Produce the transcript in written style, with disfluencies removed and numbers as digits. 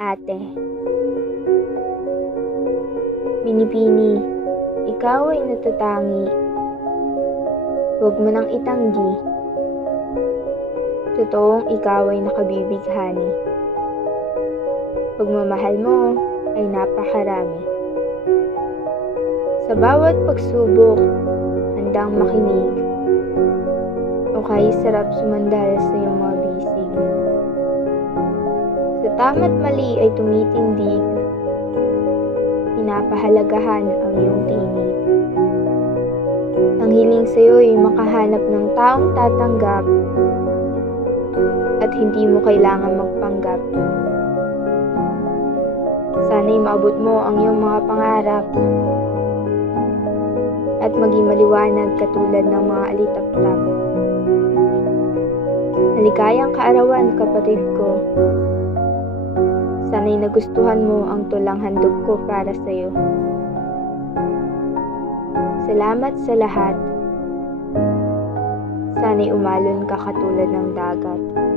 Ate. Binibini, ikaw ay natatangi. Huwag mo nang itanggi. Totoong ikaw ay nakabibighani. Pagmamahal mo ay napakarami. Sa bawat pagsubok, handang makinig. O kay sarap sumandal sa iyong mga bisig. Sa tama't mali ay tumitindig. Pinapahalagahan ang iyong tinig. Ang hiling sa iyo ay makahanap ng taong tatanggap at hindi mo kailangan magpanggap. Sana'y maabot mo ang iyong mga pangarap at maging maliwanag katulad ng mga alitap-tap. Maligayang kaarawan, kapatid ko. Sana'y nagustuhan mo ang tulang handog ko para sa iyo. Salamat sa lahat. Sana'y umalon ka katulad ng dagat.